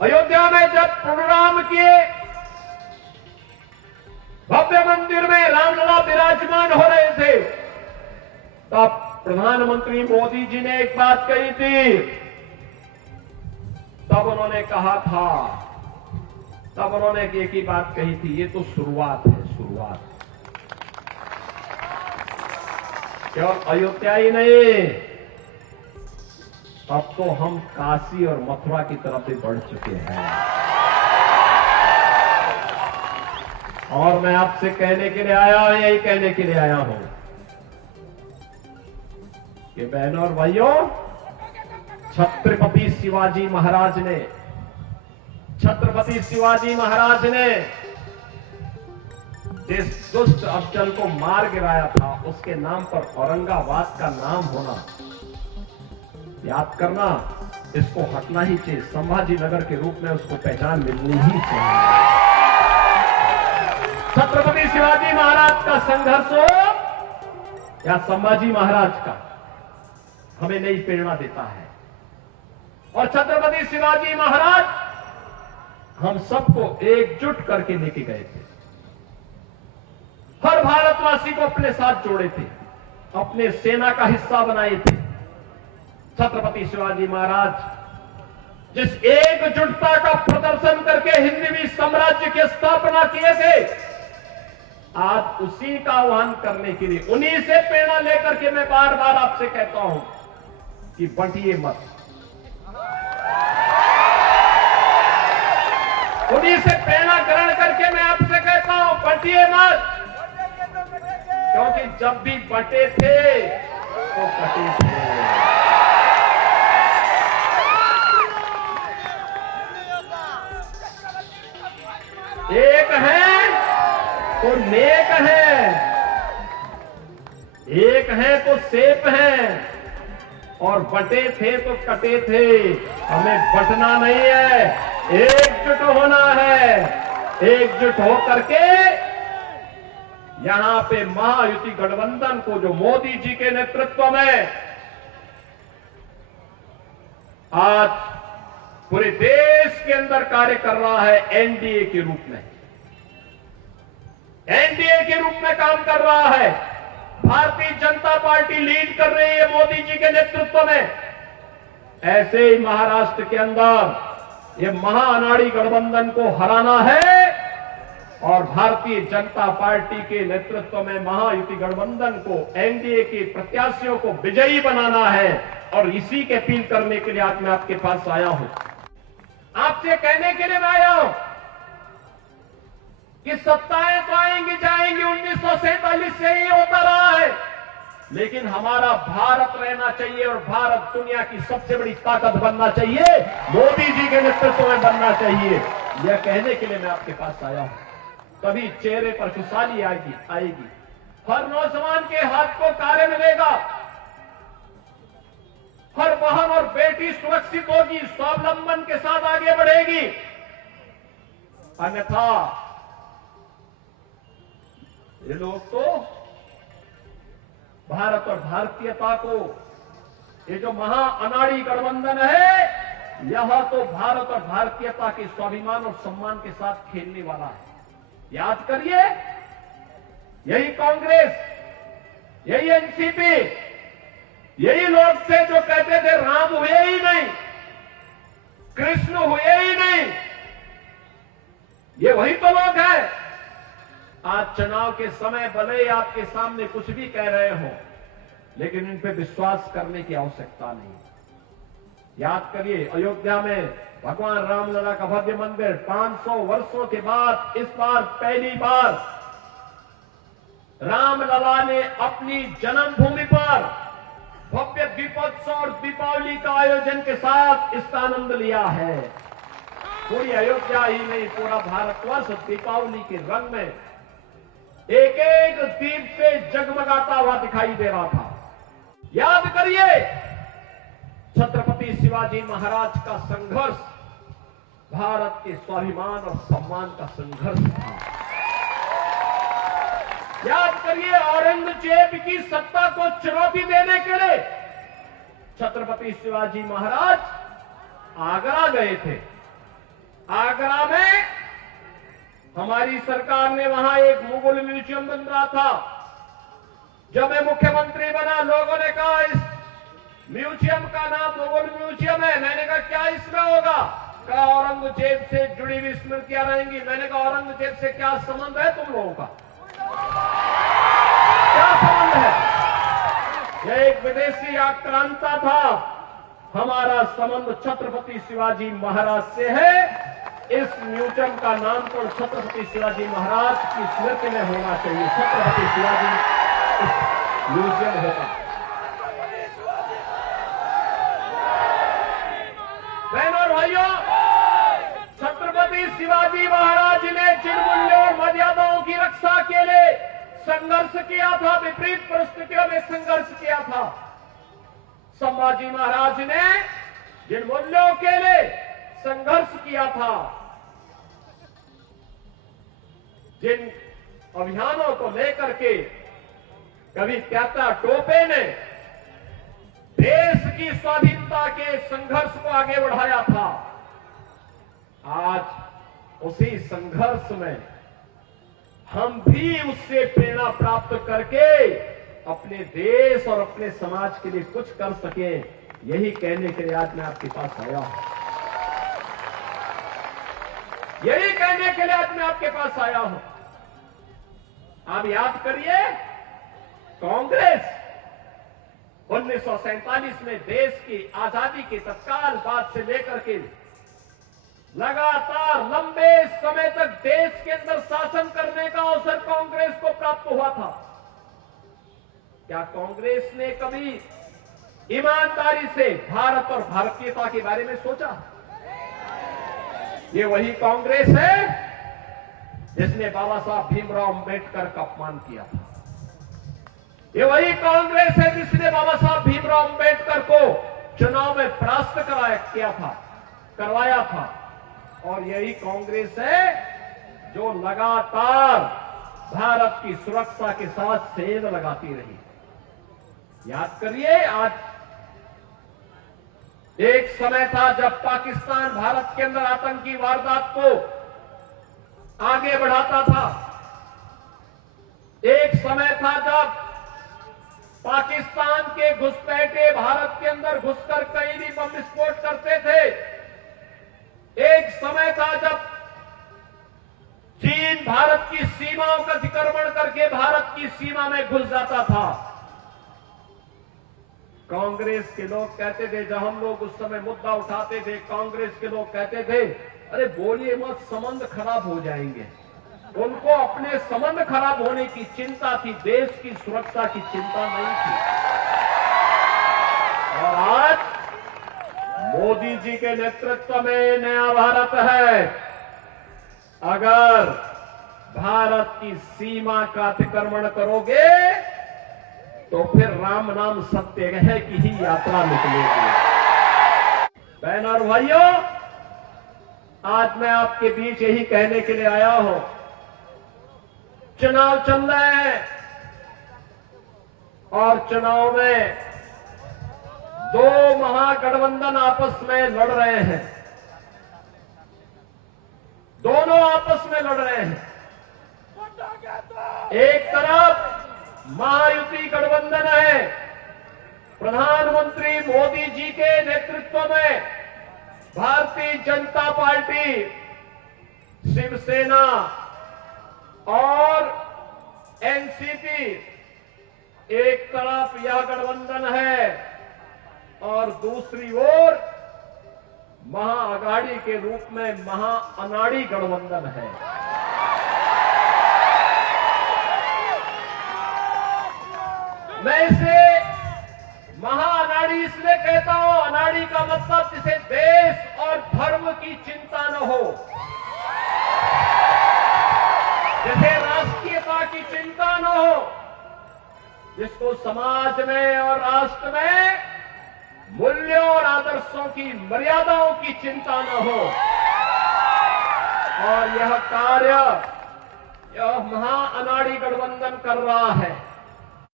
अयोध्या में जब प्रोग्राम किए, भव्य मंदिर में रामलला विराजमान हो रहे थे, तब प्रधानमंत्री मोदी जी ने एक बात कही थी। तब उन्होंने कहा था, तब उन्होंने एक ही बात कही थी, ये तो शुरुआत है, शुरुआत। केवल अयोध्या ही नहीं, अब तो हम काशी और मथुरा की तरफ भी बढ़ चुके हैं। और मैं आपसे कहने के लिए आया हूं, यही कहने के लिए आया हूं कि बहनों और भाइयों, छत्रपति शिवाजी महाराज ने, छत्रपति शिवाजी महाराज ने जिस दुष्ट अफजल को मार गिराया था, उसके नाम पर औरंगाबाद का नाम होना, याद करना, इसको हटना ही चाहिए। संभाजी नगर के रूप में उसको पहचान मिलनी ही चाहिए। छत्रपति शिवाजी महाराज का संघर्ष हो या संभाजी महाराज का, हमें नई प्रेरणा देता है। और छत्रपति शिवाजी महाराज हम सबको एकजुट करके लेके गए थे, हर भारतवासी को अपने साथ जोड़े थे, अपने सेना का हिस्सा बनाए थे। छत्रपति शिवाजी महाराज जिस एकजुटता का प्रदर्शन करके हिंदवी साम्राज्य की स्थापना किए थे, आज उसी का आह्वान करने के लिए, उन्हीं से प्रेरणा लेकर के मैं बार बार आपसे कहता हूं कि बंटिए मत। उन्हीं से प्रेरणा ग्रहण करके मैं आपसे कहता हूं, बंटिए मत। क्योंकि जब भी बंटे थे तो कटे थे। एक है तो नेक है, एक है तो सेफ है, और बटे थे तो कटे थे। हमें बटना नहीं है, एकजुट होना है। एकजुट होकर के यहां पे महायुति गठबंधन को, जो मोदी जी के नेतृत्व में आज पूरे देश के अंदर कार्य कर रहा है, एनडीए के रूप में, एनडीए के रूप में काम कर रहा है। भारतीय जनता पार्टी लीड कर रही है मोदी जी के नेतृत्व में। ऐसे ही महाराष्ट्र के अंदर ये महाअनाड़ी गठबंधन को हराना है और भारतीय जनता पार्टी के नेतृत्व में महायुति गठबंधन को, एनडीए के प्रत्याशियों को विजयी बनाना है। और इसी के अपील करने के लिए आज मैं आपके पास आया हूं, आपसे कहने के लिए मैं आया हूं कि सत्ताएं तो आएंगी जाएंगी, 1947 से ही होता रहा है, लेकिन हमारा भारत रहना चाहिए और भारत दुनिया की सबसे बड़ी ताकत बनना चाहिए, मोदी जी के नेतृत्व में बनना चाहिए। यह कहने के लिए मैं आपके पास आया हूं। तभी चेहरे पर खुशहाली आएगी, हर नौजवान के हाथ को कार्य मिलेगा, हर बहन और बेटी सुरक्षित होगी, स्वावलंबन के साथ आगे बढ़ेगी। अन्यथा ये लोग तो भारत और भारतीयता को, ये जो महाअनाड़ी गठबंधन है, यह तो भारत और भारतीयता के स्वाभिमान और सम्मान के साथ खेलने वाला है। याद करिए, यही कांग्रेस, यही एनसीपी, यही लोग थे जो कहते थे राम हुए ही नहीं, कृष्ण हुए ही नहीं। ये वही तो लोग हैं। आज चुनाव के समय भले ही आपके सामने कुछ भी कह रहे हो, लेकिन इन पे विश्वास करने की आवश्यकता नहीं। याद करिए, अयोध्या में भगवान रामलला का भव्य मंदिर 500 वर्षों के बाद इस बार पहली बार रामलला ने अपनी जन्मभूमि पर भव्य दीपोत्सव और दीपावली का आयोजन के साथ इसका आनंद लिया है। पूरी अयोध्या ही नहीं, पूरा भारतवर्ष दीपावली के रंग में एक एक दीप से जगमगाता हुआ दिखाई दे रहा था। याद करिए, छत्रपति शिवाजी महाराज का संघर्ष भारत के स्वाभिमान और सम्मान का संघर्ष था। याद करिए, औरंगजेब की सत्ता को चुनौती देने के लिए छत्रपति शिवाजी महाराज आगरा गए थे। आगरा में हमारी सरकार ने वहां एक मुगल म्यूजियम बन रहा था। जब मैं मुख्यमंत्री बना, लोगों ने कहा इस म्यूजियम का नाम मुगल म्यूजियम है। मैंने कहा क्या इसमें होगा? कहा औरंगजेब से जुड़ी हुई स्मृतियां रहेंगी। मैंने कहा औरंगजेब से क्या संबंध है तुम लोगों का? क्या संबंध है? यह एक विदेशी आक्रांता था। हमारा संबंध छत्रपति शिवाजी महाराज से है। इस म्यूजियम का नामकरण छत्रपति शिवाजी महाराज की स्मृति में होना चाहिए। छत्रपति शिवाजी म्यूजियम होगा। बहनों और भाइयों, छत्रपति शिवाजी महाराज ने जिन मूल्यों और मर्यादाओं की रक्षा के लिए संघर्ष किया था, विपरीत परिस्थितियों में संघर्ष किया था, संभाजी महाराज ने जिन मूल्यों के लिए संघर्ष किया था, जिन अभियानों को लेकर के कभी प्यादा टोपे ने देश की स्वाधीनता के संघर्ष को आगे बढ़ाया था, आज उसी संघर्ष में हम भी उससे प्रेरणा प्राप्त करके अपने देश और अपने समाज के लिए कुछ कर सके, यही कहने के लिए आज मैं आपके पास आया हूं। यही कहने के लिए आज मैं आपके पास आया हूं। आप याद करिए, कांग्रेस 1947 में देश की आजादी के तत्काल बाद से लेकर के लगातार लंबे समय तक देश के अंदर शासन करने का अवसर कांग्रेस को प्राप्त हुआ था। क्या कांग्रेस ने कभी ईमानदारी से भारत और भारतीयता के बारे में सोचा? ये वही कांग्रेस है जिसने बाबा साहब भीमराव अंबेडकर का अपमान किया था। ये वही कांग्रेस है जिसने बाबा साहब भीमराव अंबेडकर को चुनाव में परास्त करवाया था। और यही कांग्रेस है जो लगातार भारत की सुरक्षा के साथ सेंध लगाती रही। याद करिए, आज एक समय था जब पाकिस्तान भारत के अंदर आतंकी वारदात को आगे बढ़ाता था। एक समय था जब पाकिस्तान के घुसपैठे भारत के अंदर घुसकर कहीं भी बम विस्फोट करते थे। एक समय था जब चीन भारत की सीमाओं का अतिक्रमण करके भारत की सीमा में घुस जाता था। कांग्रेस के लोग कहते थे, जब हम लोग उस समय मुद्दा उठाते थे, कांग्रेस के लोग कहते थे, अरे बोलिए मत, संबंध खराब हो जाएंगे। उनको अपने संबंध खराब होने की चिंता थी, देश की सुरक्षा की चिंता नहीं थी। और आज मोदी जी के नेतृत्व में नया भारत है। अगर भारत की सीमा का अतिक्रमण करोगे तो फिर राम नाम सत्य है की ही यात्रा निकलेगी। बहन और भाइयों, आज मैं आपके बीच यही कहने के लिए आया हूं, चुनाव चल रहे हैं और चुनाव में दो महागठबंधन आपस में लड़ रहे हैं। दोनों आपस में लड़ रहे हैं। एक तरफ महायुति गठबंधन है, प्रधानमंत्री मोदी जी के नेतृत्व में भारतीय जनता पार्टी, शिवसेना और एनसीपी। एक तरफ यह गठबंधन है और दूसरी ओर महाअघाड़ी के रूप में महाअनाड़ी गठबंधन है। मैं इसे महाअनाड़ी इसलिए कहता हूं, अनाड़ी का मतलब जिसे देश और धर्म की चिंता न हो, जिसे राष्ट्रीयता की चिंता न हो, जिसको समाज में और राष्ट्र में मूल्यों और आदर्शों की मर्यादाओं की चिंता न हो। और यह कार्य यह महाअनाड़ी गठबंधन कर रहा है।